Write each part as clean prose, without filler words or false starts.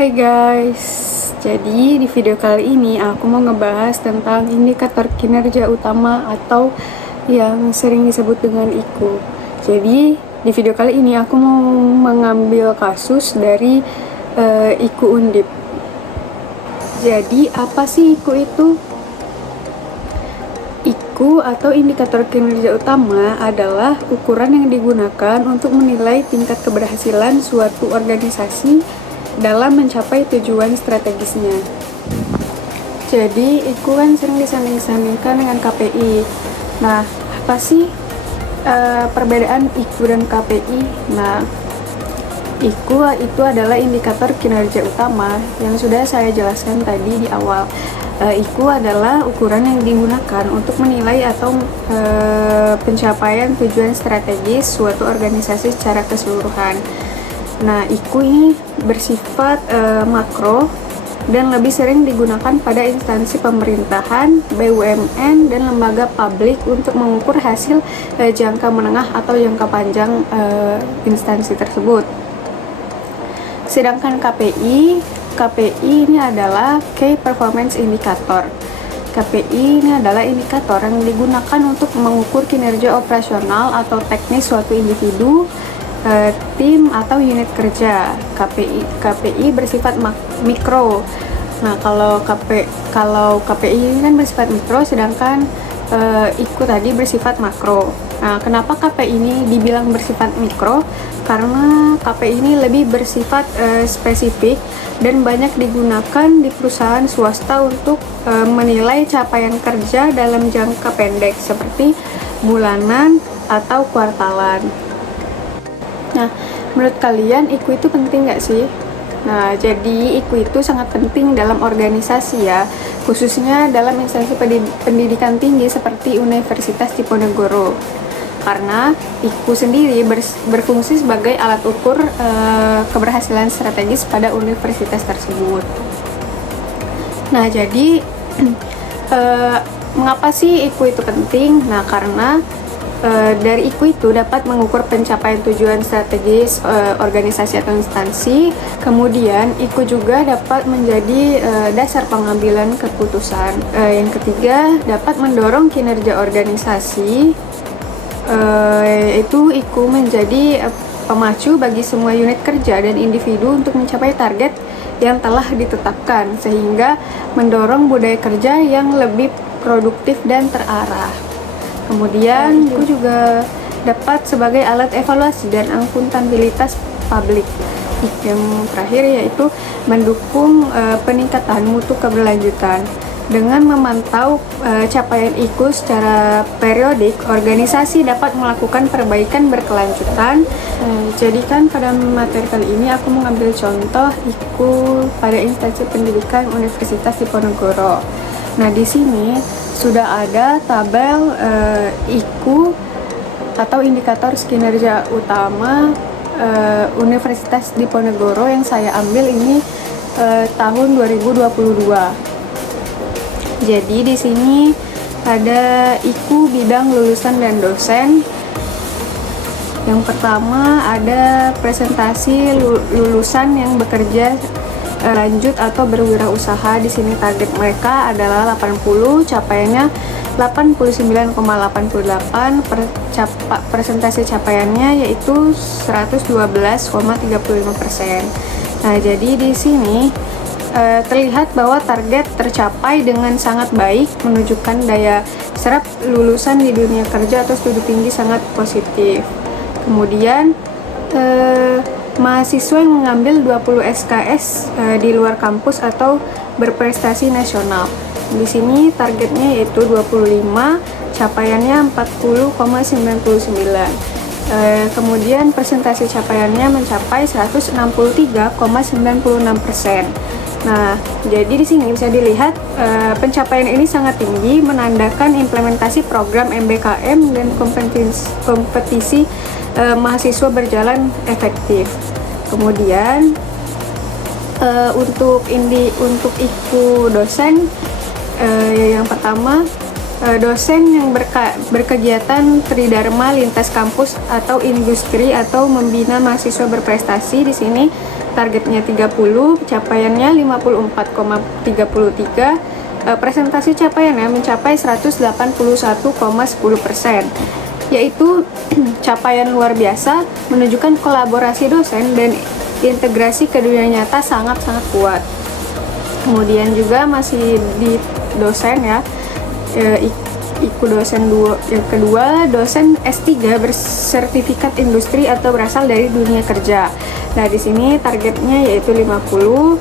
Hai guys, jadi di video kali ini aku mau ngebahas tentang indikator kinerja utama atau yang sering disebut dengan IQ. Jadi di video kali ini aku mau mengambil kasus dari IQ Undip. Jadi apa sih IQ itu? IQ atau indikator kinerja utama adalah ukuran yang digunakan untuk menilai tingkat keberhasilan suatu organisasi dalam mencapai tujuan strategisnya. Jadi IQ kan sering disanding-sandingkan dengan KPI. Nah, apa sih perbedaan IQ dan KPI? Nah, IQ itu adalah indikator kinerja utama yang sudah saya jelaskan tadi di awal. IQ adalah ukuran yang digunakan untuk menilai atau pencapaian tujuan strategis suatu organisasi secara keseluruhan. Nah, IQ ini bersifat makro dan lebih sering digunakan pada instansi pemerintahan, BUMN, dan lembaga publik untuk mengukur hasil jangka menengah atau jangka panjang instansi tersebut. Sedangkan KPI ini adalah Key Performance Indicator. KPI ini adalah indikator yang digunakan untuk mengukur kinerja operasional atau teknis suatu individu, tim atau unit kerja. KPI bersifat mikro. Nah, kalau KPI ini kan bersifat mikro, sedangkan IQ tadi bersifat makro. Nah, kenapa KPI ini dibilang bersifat mikro? Karena KPI ini lebih bersifat spesifik dan banyak digunakan di perusahaan swasta untuk menilai capaian kerja dalam jangka pendek seperti bulanan atau kuartalan. Nah, menurut kalian IQ itu penting nggak sih? Nah, jadi IQ itu sangat penting dalam organisasi ya, khususnya dalam instansi pendidikan tinggi seperti Universitas Diponegoro. Karena IQ sendiri berfungsi sebagai alat ukur keberhasilan strategis pada universitas tersebut. Nah, jadi mengapa sih IQ itu penting? Nah, karena dari IQ itu dapat mengukur pencapaian tujuan strategis organisasi atau instansi. Kemudian IQ juga dapat menjadi dasar pengambilan keputusan. Yang ketiga, dapat mendorong kinerja organisasi. Itu IQ menjadi pemacu bagi semua unit kerja dan individu untuk mencapai target yang telah ditetapkan, sehingga mendorong budaya kerja yang lebih produktif dan terarah. Kemudian IQ juga dapat sebagai alat evaluasi dan akuntabilitas publik. Yang terakhir yaitu mendukung peningkatan mutu keberlanjutan. Dengan memantau capaian IQ secara periodik, organisasi dapat melakukan perbaikan berkelanjutan. Jadi kan pada materi kali ini aku mengambil contoh IQ pada instansi pendidikan Universitas Diponegoro. Nah, di sini sudah ada tabel IQ atau indikator kinerja utama Universitas Diponegoro yang saya ambil ini tahun 2022. Jadi di sini ada IQ bidang lulusan dan dosen. Yang pertama ada presentasi lulusan yang bekerja lanjut atau berwirausaha. Di sini target mereka adalah 80, capaiannya 89,88, presentasi capaiannya yaitu 112,35%. Nah, jadi di sini terlihat bahwa target tercapai dengan sangat baik, menunjukkan daya serap lulusan di dunia kerja atau studi tinggi sangat positif. Kemudian mahasiswa yang mengambil 20 SKS di luar kampus atau berprestasi nasional. Di sini targetnya yaitu 25, capaiannya 40,99. Kemudian presentasi capaiannya mencapai 163,96%. Nah, jadi di sini bisa dilihat pencapaian ini sangat tinggi, menandakan implementasi program MBKM dan kompetisi mahasiswa berjalan efektif. Kemudian untuk IQ dosen, yang pertama dosen yang berkegiatan tridharma lintas kampus atau industri atau membina mahasiswa berprestasi. Di sini targetnya 30, capaiannya 54,33, presentasi capaiannya mencapai 181,10%, yaitu capaian luar biasa, menunjukkan kolaborasi dosen dan integrasi ke dunia nyata sangat-sangat kuat. Kemudian juga masih di dosen ya, IKU dosen yang kedua, dosen S3 bersertifikat industri atau berasal dari dunia kerja. Nah, di sini targetnya yaitu 50,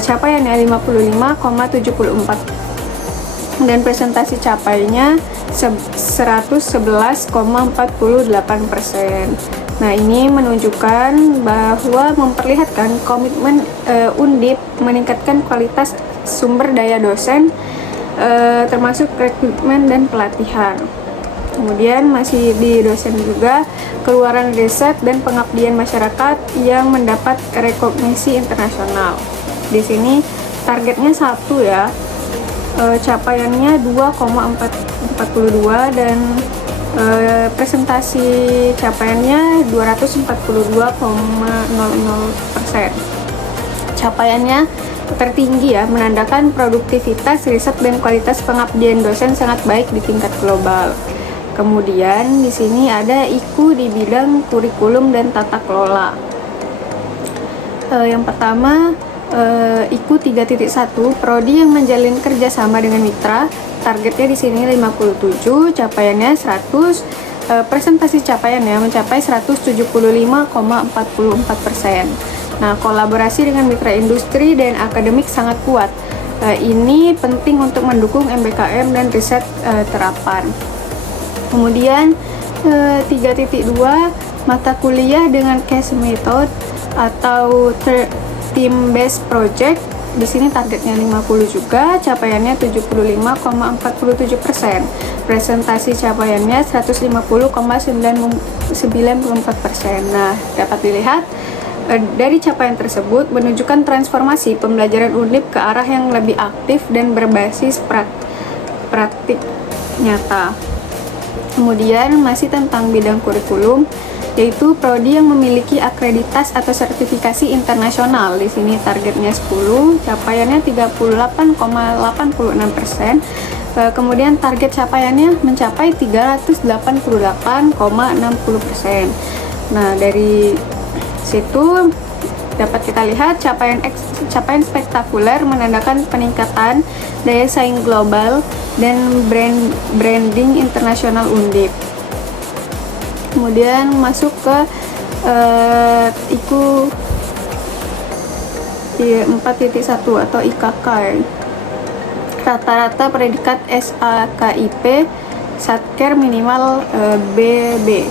capaiannya 55,74, dan presentasi capainya 111,48%. Nah, ini menunjukkan bahwa memperlihatkan komitmen Undip meningkatkan kualitas sumber daya dosen, termasuk rekrutmen dan pelatihan. Kemudian masih di dosen juga, keluaran riset dan pengabdian masyarakat yang mendapat rekognisi internasional. Di sini targetnya 1 ya, capaiannya 2,42, dan presentasi capaiannya 242,00%. Capaiannya tertinggi ya, menandakan produktivitas riset dan kualitas pengabdian dosen sangat baik di tingkat global. Kemudian di sini ada IKU di bidang kurikulum dan tata kelola. Yang pertama, IKU 3.1, prodi yang menjalin kerjasama dengan mitra. Targetnya di sini 57, capaiannya 100, presentasi capaiannya mencapai 175,44%. Nah, kolaborasi dengan mitra industri dan akademik sangat kuat. Ini penting untuk mendukung MBKM dan riset terapan. Kemudian 3.2, mata kuliah dengan case method atau team based project. Di sini targetnya 50 juga, capaiannya 75,47%. Presentasi capaiannya 150,94%. Nah, dapat dilihat dari capaian tersebut menunjukkan transformasi pembelajaran Undip ke arah yang lebih aktif dan berbasis praktik nyata. Kemudian masih tentang bidang kurikulum, yaitu prodi yang memiliki akreditas atau sertifikasi internasional. Di sini targetnya 10, capaiannya 38,86%. Kemudian target capaiannya mencapai 388,60%. Nah, dari situ dapat kita lihat capaian spektakuler menandakan peningkatan daya saing global dan branding internasional Undip. Kemudian masuk ke IKU 4.1 atau IKK. Rata-rata predikat SAKIP Satker minimal BB.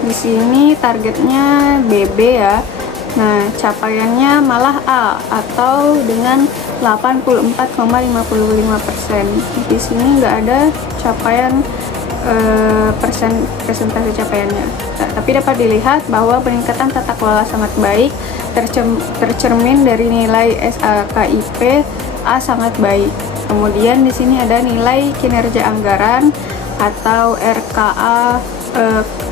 Di sini targetnya BB ya. Nah, capaiannya malah A atau dengan 84,55%. Di sini nggak ada capaian presentasi capaiannya. Nah, tapi dapat dilihat bahwa peningkatan tata kelola sangat baik, tercermin dari nilai SAKIP A sangat baik. Kemudian di sini ada nilai kinerja anggaran atau RKA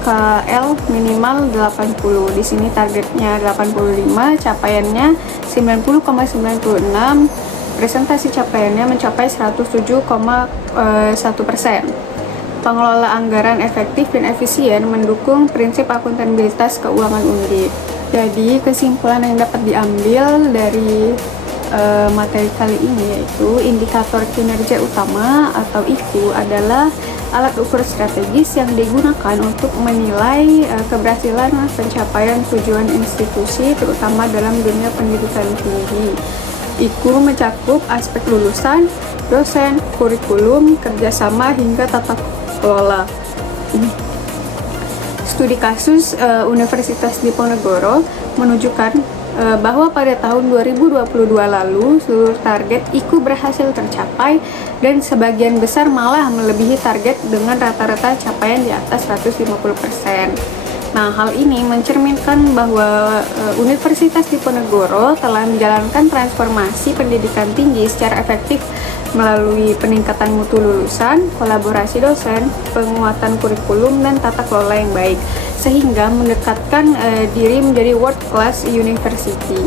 KL minimal 80. Di sini targetnya 85, capaiannya 90,96. Presentasi capaiannya mencapai 107,1%. Pengelola anggaran efektif dan efisien mendukung prinsip akuntabilitas keuangan Undip. Jadi kesimpulan yang dapat diambil dari materi kali ini yaitu indikator kinerja utama atau IKU adalah alat ukur strategis yang digunakan untuk menilai keberhasilan pencapaian tujuan institusi terutama dalam dunia pendidikan tinggi. IKU mencakup aspek lulusan, dosen, kurikulum, kerjasama hingga tata kelola. Studi kasus Universitas Diponegoro menunjukkan bahwa pada tahun 2022 lalu seluruh target IKU berhasil tercapai dan sebagian besar malah melebihi target dengan rata-rata capaian di atas 150%. Nah, hal ini mencerminkan bahwa Universitas Diponegoro telah menjalankan transformasi pendidikan tinggi secara efektif melalui peningkatan mutu lulusan, kolaborasi dosen, penguatan kurikulum, dan tata kelola yang baik, sehingga mendekatkan diri menjadi world class university.